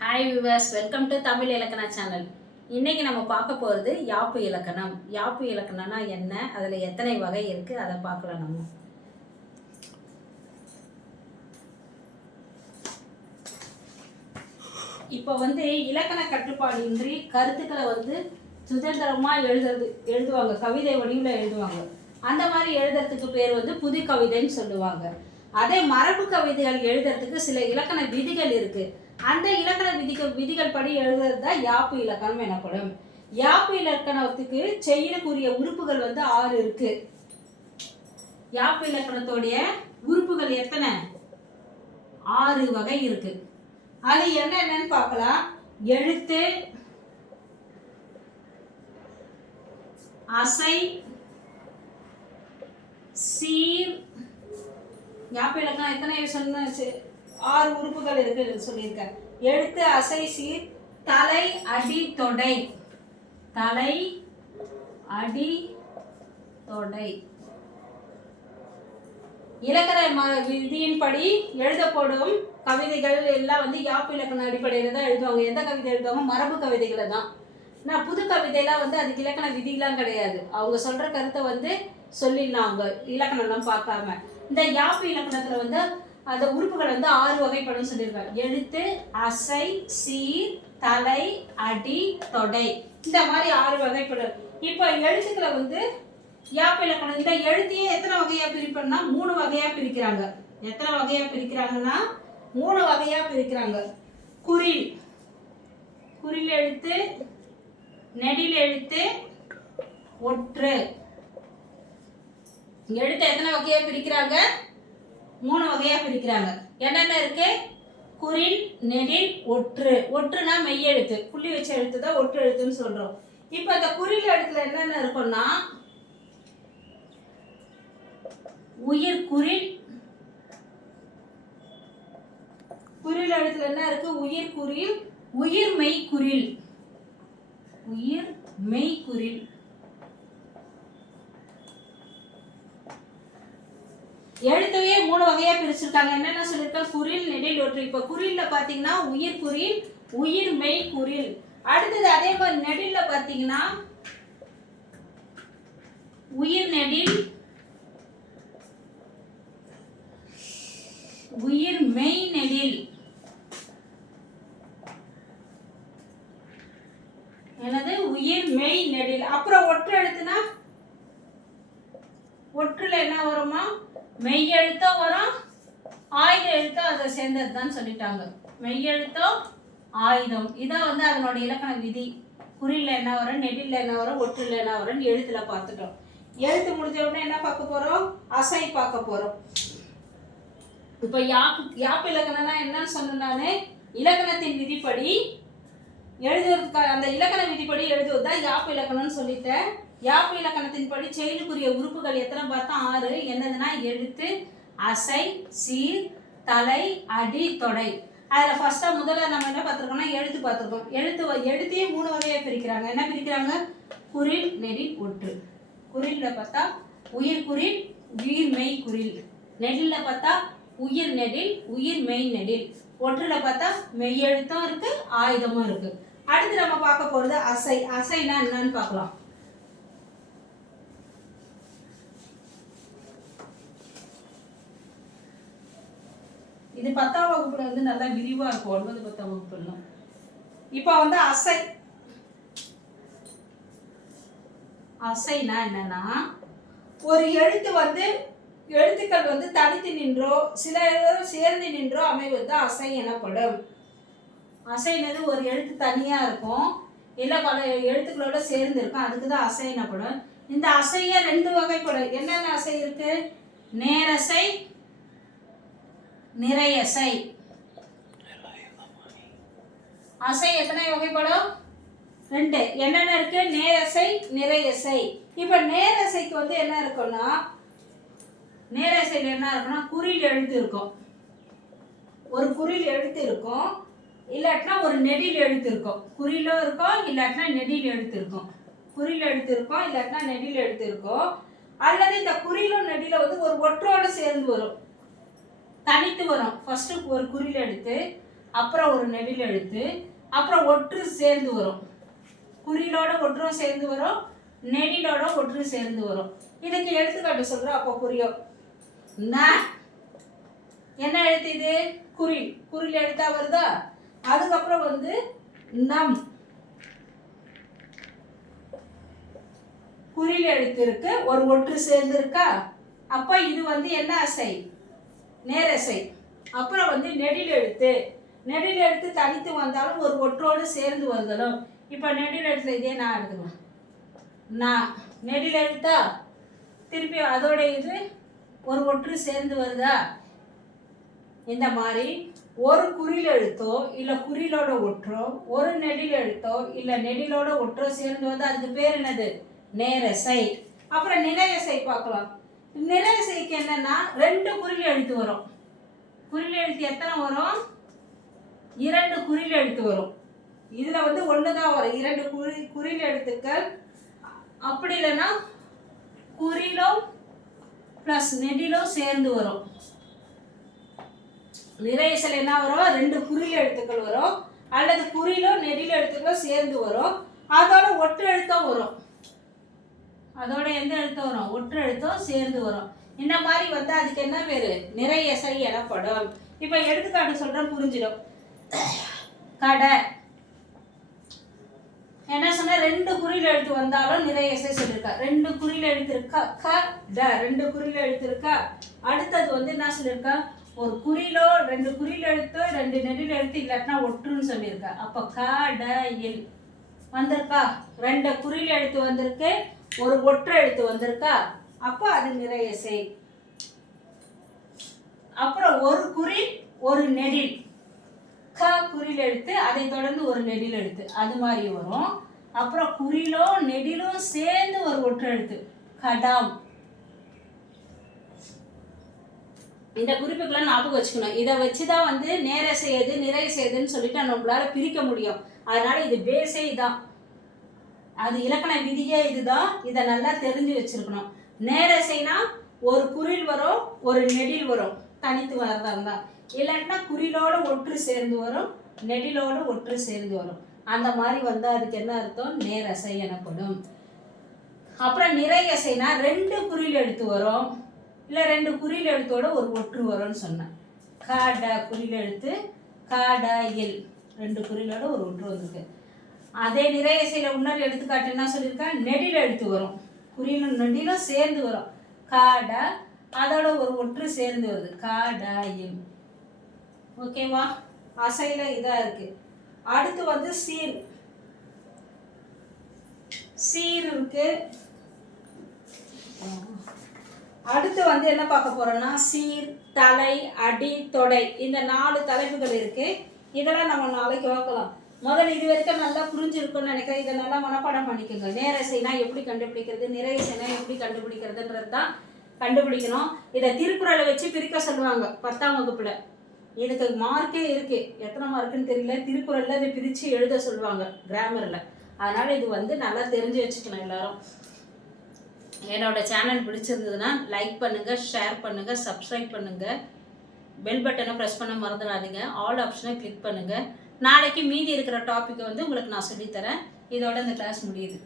Hi viewers welcome to Tamil இலக்கண channel இன்னைக்கு நம்ம பார்க்க போகிறது யாப்பு இலக்கணம். யாப்பு இலக்கணம்னா என்ன? அதில் எத்தனை வகை இருக்குது அதை பார்க்கலாம் நம்ம. இப்போ வந்து இலக்கண கட்டுப்பாடின்றி கருத்துக்களை வந்து சுதந்திரமாக எழுதுறது எழுதுவாங்க. கவிதை வடிவில் எழுதுவாங்க. அந்த மாதிரி எழுதுறதுக்கு பேர் வந்து புது கவிதைன்னு சொல்லுவாங்க. அதே மரபு கவிதைகள் எழுதுறதுக்கு சில இலக்கண விதிகள் இருக்கு. அந்த இலக்கண விதிகள் விதிகள் படி எழுதுறது தான் யாப்பு இலக்கணம் எனப்படும். யாப்பு இலக்கணத்துக்கு செயலுக்குரிய உறுப்புகள் வந்து ஆறு இருக்கு. யாப்பு இலக்கணத்தோடைய உறுப்புகள் எத்தனை? ஆறு வகை இருக்கு. அது என்னென்னன்னு பார்க்கலாம். எழுத்து அசை சீர். யாப்பு இலக்கணம் எத்தனை சொன்னாச்சு ஆறு உறுப்புகள் இருக்கு சொல்லியிருக்கேன் எழுத்து அசை சீர் தலை அடி தொடை. தலை அடி தொடை. இலக்கண ம- விதியின்படி எழுதப்படும் கவிதைகள் எல்லாம் வந்து யாப்பு இலக்கண அடிப்படையில் தான் எழுதுவாங்க. எந்த கவிதை எழுதுவாங்க? மரபு கவிதைகளை தான். நான் புது கவிதையெல்லாம் வந்து அதுக்கு இலக்கண விதிலாம் கிடையாது. அவங்க சொல்ற கருத்தை வந்து சொல்லிடலாம் அவங்க இலக்கணம்லாம் பார்க்காம. இந்த யாப்பு இலக்கணத்தில் வந்து அந்த உறுப்புகள் வந்து ஆறு வகைப்படும் சொல்லியிருக்காங்க. எழுத்து அசை சீர் தலை அடி தொடை. இந்த மாதிரி ஆறு வகைப்படும். இப்போ எழுத்துக்களை வந்து யாப்பு இலக்கணம். இந்த எழுத்தையே எத்தனை வகையா பிரிப்போம்னா மூணு வகையா பிரிக்கிறாங்க. எத்தனை வகையா பிரிக்கிறாங்கன்னா மூணு வகையா பிரிக்கிறாங்க. குறில் குறில் எழுத்து நெடில் எழுத்து ஒற்று. எழுத்தை எத்தனை வகையா பிரிக்கிறாங்க? வகையாக பிரிக்கிறாங்க. என்னென்ன இருக்கு? குறில் நெடில் ஒற்று. ஒற்றுனா மெய்யெழுத்து புள்ளி வச்ச எழுத்து தான் ஒற்று எழுத்துன்னு சொல்றோம். இப்போ இந்த குறில் எழுத்துல என்னென்ன இருக்கும்னா உயிர் குறில் குறில் எழுத்துல என்ன இருக்கு? உயிர் குறில் உயிர் மெய் குறில் உயிர் மெய் குறில் எழுத்தவே மூணு வகையா பிரிச்சிருக்காங்க. என்னென்ன சொல்லியிருக்காங்க குறில் நெடில் ஒற்று இப்போ குறில்ல பாத்தீங்கன்னா உயிர் குரில் உயிர் மெய் குறில் அடுத்தது அதே மாதிரி நெடில்ல பாத்தீங்கன்னா உயிர் நெடில் உயிர் மெய் நெடில். என்னது? உயிர் மெய் நெடில். அப்புறம் ஒற்று எழுத்துனா ஒற்றுல என்ன வருமா? மெய் வரும். ஆயுத எழுத்தோ அதை சேர்ந்தது தான் சொல்லிட்டாங்க. மெய் ஆயுதம். இதான் வந்து அதனோட இலக்கண விதி. குறியில் என்ன வரும் நெடில் என்ன வரும் ஒற்றில் என்ன வரும் எழுத்துல பார்த்துட்டோம். எழுத்து முடிஞ்ச உடனே என்ன பார்க்க போறோம்? அசை பார்க்க போறோம். இப்போ யாப் யாப் இலக்கணம்னா என்னன்னு சொன்னேன் நான்? இலக்கணத்தின் விதிப்படி எழுதுவதற்கு அந்த இலக்கண விதிப்படி எழுதுவது யாப்பு இலக்கணம்னு சொல்லிட்டேன். யாப்பு இலக்கணத்தின் படி செயலுக்குரிய உறுப்புகள் எத்தனை பார்த்தா ஆறு. என்னதுன்னா எழுத்து அசை சீர் தலை அடி தொடை. அதில் ஃபஸ்ட்டாக முதல்ல நம்ம என்ன பார்த்துருக்கோம்னா எழுத்து பார்த்துருக்கோம். எழுத்து வ- எழுத்தையே மூணு வகையாக பிரிக்கிறாங்க. என்ன பிரிக்கிறாங்க? குரில் நெடி ஒற்று. குரில்ல பார்த்தா உயிர் குரில் உயிர் மெய் குரில். நெடில்ல பார்த்தா உயிர் நெடில் உயிர் மெய் நெடில். ஒற்றில் பார்த்தா மெய்யெழுத்தும் இருக்குது ஆயுதமும் இருக்குது அடுத்து நம்ம பார்க்க போறது அசை. அசைனா என்னன்னு பார்க்கலாம். இது பத்தாம் வகுப்புல வந்து நல்லா விரிவா இருக்கும். ஒன்பது பத்தாம் வகுப்புலாம் இப்போ வந்து அசை. அசைனா என்னன்னா ஒரு எழுத்து வந்து எழுத்துக்கள் வந்து தனித்து நின்றோ சில சேர்ந்து நின்றோ அமைவது தான் அசை எனப்படும். அசைனது ஒரு எழுத்து தனியாக இருக்கும். இல்லை பல எழுத்துக்களோட சேர்ந்து இருக்கும். அதுக்கு தான் அசைனப்படும் இந்த அசைய ரெண்டு வகைப்படும் என்னென்ன அசை இருக்கு? நேரசை நிறையசை. அசை எத்தனை வகைப்படும்? ரெண்டு. என்னென்ன இருக்கு? நேரசை நிறையசை. இப்போ நேரசைக்கு வந்து என்ன இருக்கும்னா நேரசையில் என்ன இருக்குன்னா குறில் எழுத்து இருக்கும். ஒரு குறில் எழுத்து இருக்கும். இல்லாட்டினா ஒரு நெடில் எழுத்து இருக்கும் குறிலும் இருக்கும் இல்லாட்டினா நெடில் எழுத்து இருக்கும் குறில் எழுத்து இருக்கும் இல்லாட்டினா நெடில் எழுத்து இருக்கும் அல்லது இந்த குறிலும் நெடில வந்து ஒரு ஒற்றோடு சேர்ந்து வரும். தனித்து வரும். ஃபஸ்ட்டு ஒரு குறியில் எடுத்து அப்புறம் ஒரு நெடில் எழுத்து அப்புறம் ஒற்று சேர்ந்து வரும். குறிலோட ஒற்றும் சேர்ந்து வரும் நெடிலோட ஒற்று சேர்ந்து வரும். இதுக்கு எடுத்துக்காட்டு சொல்கிறோம் அப்போ புரியும் என்ன எழுத்து இது? குறில். குறில் எழுத்தா வருதா? அதுக்கப்புறம் வந்து நம். குறில் எழுத்து இருக்கு ஒரு ஒற்று சேர்ந்து இருக்கா அப்போ இது வந்து என்ன அசை? நேரசை அப்புறம் வந்து நெடில் எழுத்து. நெடில் எழுத்து தனித்து வந்தாலும் ஒரு ஒற்றோடு சேர்ந்து வந்தாலும் இப்போ நெடில் எழுத்துல இதே நான் எழுதுவேன் நான் நெடில் எழுத்தா? திருப்பி அதோட இது ஒரு ஒற்று சேர்ந்து வருதா? இந்த மாதிரி. ஒரு குறில் எழுத்தோ இல்லை குறிலோட ஒற்றோ ஒரு நெடில் எழுத்தோ இல்லை நெடிலோட ஒற்றோ சேர்ந்து வந்து அதுக்கு பேர் என்னது? நேரசை. அப்புறம் நிலையசை பார்க்கலாம். நிலையசைக்கு என்னன்னா ரெண்டு குறில் எழுத்து வரும். குறில் எழுத்து எத்தனை வரும்? இரண்டு குறில் எழுத்து வரும். இதில் வந்து ஒன்று தான் வரும். இரண்டு குறி குறில் எழுத்துக்கள். அப்படி இல்லைன்னா குறிலோ ப்ளஸ் நெடிலோ சேர்ந்து வரும். நிறையசல் என்ன வரும்? ரெண்டு குறியில் எழுத்துக்கள் வரும். அல்லது குறியிலோ நெடியில் எழுத்துக்களோ சேர்ந்து வரும். அதோட ஒற்று எழுத்தம் வரும். அதோட எந்த எழுத்தம் வரும்? ஒற்று எழுத்தும் சேர்ந்து வரும். இந்த மாதிரி வந்து அதுக்கு என்ன பேரு நிறையசை எனப்படும். இப்போ எடுத்துக்காட்டு சொல்றேன் புரிஞ்சிடும். கடை. என்ன சொன்ன? ரெண்டு குறியில் எழுத்து வந்தாலும் நிறைய இசை சொல்லியிருக்கா ரெண்டு குறியில் எழுத்து இருக்கா க ட. ரெண்டு குறியில் எழுத்து இருக்கா அடுத்தது வந்து என்ன சொல்லியிருக்கா ஒரு குறிலோ ரெண்டு குறியில் எழுத்தோ ரெண்டு நெடில் எழுத்து இல்லாட்டினா ஒற்றுன்னு சொல்லியிருக்கா. அப்போ க ட இல் வந்திருக்கா? ரெண்டு குறியில் எழுத்து வந்திருக்கு ஒரு ஒற்றை எழுத்து வந்திருக்கா? அப்போ அது நிறைய இசை அப்புறம் ஒரு குறி ஒரு நெடில். க குறியில் எழுத்து அதை தொடர்ந்து ஒரு நெடில் எழுத்து அது மாதிரி வரும். அப்புறம் குறிலோ நெடிலும் சேர்ந்து ஒரு ஒற்றை எழுத்து கடாம். இந்த குறிப்புக்கெல்லாம் ஞாபகம் வச்சுக்கணும். இதை வச்சு தான் வந்து நேர செய்யுது நிறை செய்யுதுன்னு சொல்லிட்டு நம்மளால பிரிக்க முடியும். அதனால இது பேஸே இதான். அது இலக்கண விதியே இதுதான். இதை நல்லா தெரிஞ்சு வச்சிருக்கணும். நேரசைனா ஒரு குறில் வரும் ஒரு நெடில் வரும். தனித்து வரதா தான் இல்லாட்டினா குறிலோட ஒற்று சேர்ந்து வரும் நெடிலோடு ஒற்று சேர்ந்து வரும். அந்த மாதிரி வந்தால் அதுக்கு என்ன அர்த்தம்? நேரசை எனப்படும். அப்புறம் நிறையசைனா ரெண்டு குறில் எடுத்து வரும். இல்லை ரெண்டு குறியில் எழுத்தோட ஒரு ஒற்று வரும்னு சொன்னேன். காடா குறியில் எழுத்து காடா எல் ரெண்டு குறிலோட ஒரு ஒற்று வந்திருக்கு. அதே நிறையசையில் இன்னொரு எடுத்துக்காட்டு என்ன சொல்லியிருக்கேன் நெடியில் எழுத்து வரும். குறியிலும் நெடிலும் சேர்ந்து வரும். காடா அதோட ஒரு ஒற்று சேர்ந்து வருது. காடா எல் ஓகேவா அசையில் இதாக இருக்குது அடுத்து வந்து சீர். சீர் இருக்குது அடுத்து வந்து என்ன பார்க்க போகிறோன்னா சீர் தலை அடி தொடை. இந்த நாலு தலைப்புகள் இருக்குது இதெல்லாம் நம்ம நாளைக்கு பார்க்கலாம். முதல்ல இது வரைக்கும் நல்லா புரிஞ்சிருக்கும்னு நினைக்கிறேன். இதை நல்லா மனப்பாடம் பண்ணிக்கோங்க. நேரசைனா எப்படி கண்டுபிடிக்கிறது நிறையசைனா எப்படி கண்டுபிடிக்கிறதுன்றது தான் கண்டுபிடிக்கணும். இதை திருக்குறளை வச்சு பிரிக்க சொல்லுவாங்க பத்தாம் வகுப்பில். இதுக்கு மார்க்கே இருக்குது எத்தனை மார்க்குன்னு தெரியல. திருக்குறளில் இதை பிரித்து எழுத சொல்லுவாங்க கிராமரில் அதனால் இது வந்து நல்லா தெரிஞ்சு வச்சுக்கணும் எல்லாரும். என்னோட சேனல் பிடிச்சிருந்ததுன்னா லைக் பண்ணுங்கள் ஷேர் பண்ணுங்கள் சப்ஸ்கிரைப் பண்ணுங்கள் பெல் பட்டனை ப்ரெஸ் பண்ண மறந்துடாதீங்க. ஆல் ஆப்ஷனை கிளிக் பண்ணுங்கள் நாளைக்கு மீதி இருக்கிற டாப்பிக்கை வந்து உங்களுக்கு நான் சொல்லித்தரேன். இதோட இந்த கிளாஸ் முடியுது.